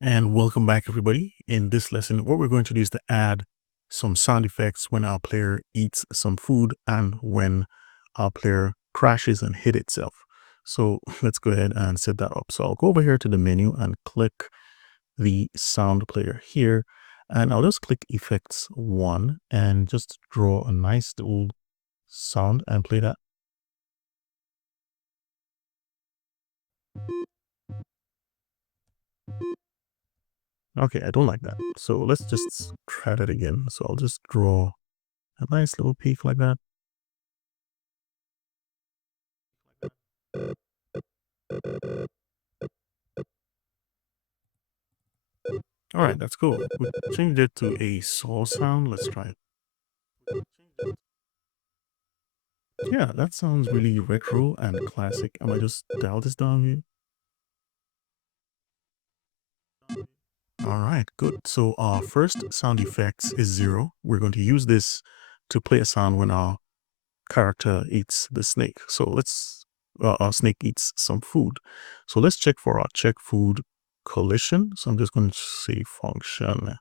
And welcome back, everybody. In this lesson, what we're going to do is to add some sound effects when our player eats some food and when our player crashes and hit itself. So let's go ahead and set that up. So I'll go over here to the menu and click the sound player here. And I'll just click effects one and just draw a nice little sound and play that. Okay, I don't like that. So let's just try that again. So I'll just draw a nice little peak like that. All right, that's cool. We changed it to a saw sound. Let's try it. Yeah, that sounds really retro and classic. I might just dial this down here. All right, good. So our first sound effects is 0. We're going to use this to play a sound when our character eats the snake. So our snake eats some food. So let's check for our check food collision. So I'm just going to say function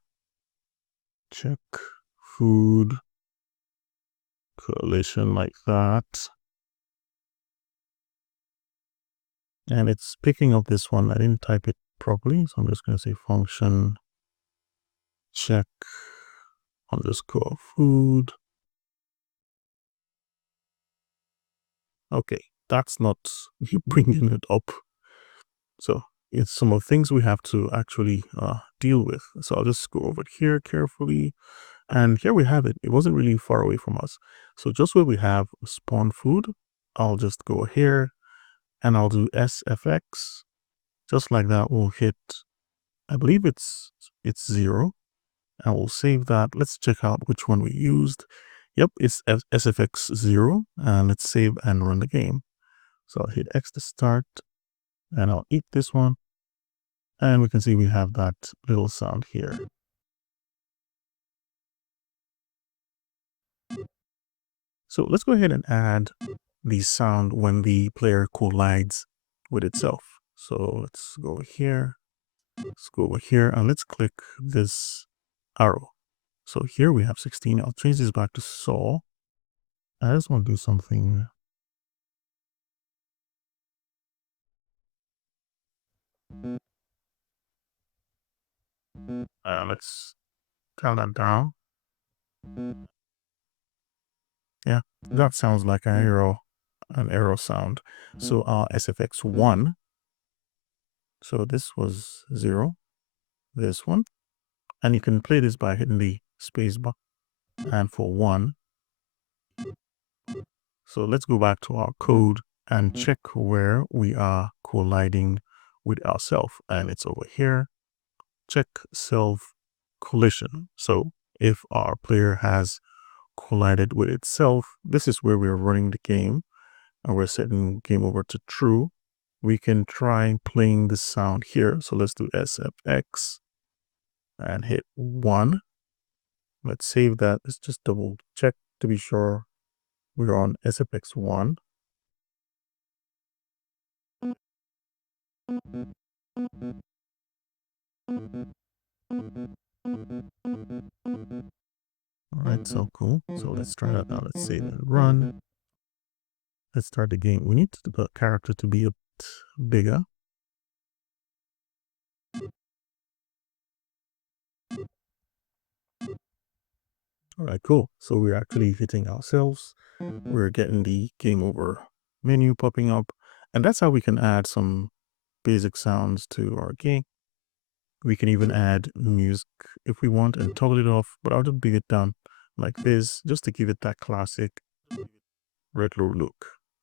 check food collision like that. And it's picking up this one. I didn't type it properly, so I'm just going to say function check underscore food. Okay, that's not bringing it up. So it's some of the things we have to actually deal with. So I'll just go over here carefully. And here we have it. It wasn't really far away from us. So just where we have spawn food, I'll just go here and I'll do SFX. Just like that, we'll hit, I believe it's 0. I will save that. Let's check out which one we used. Yep, it's SFX0. And let's save and run the game. So I'll hit X to start and I'll eat this one. And we can see we have that little sound here. So let's go ahead and add the sound when the player collides with itself. So let's go here. Let's go over here and let's click this arrow. So here we have 16. I'll change this back to saw. I just want to do something. Let's turn that down. Yeah, that sounds like an arrow sound. So SFX1. So this was 0, this one. And you can play this by hitting the space bar. And for 1. So let's go back to our code and check where we are colliding with ourselves. And it's over here. Check self collision. So if our player has collided with itself, this is where we're running the game and we're setting game over to true. We can try playing the sound here. So let's do SFX and hit 1. Let's save that. Let's just double check to be sure we're on SFX 1. All right, so cool. So let's try that now. Let's save and run. Let's start the game. We need the character to be a bit bigger. All right, cool. So we're actually hitting ourselves. We're getting the game over menu popping up. And that's how we can add some basic sounds to our game. We can even add music if we want and toggle it off, but I'll just bring it down like this just to give it that classic retro look.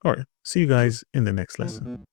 All right, see you guys in the next lesson.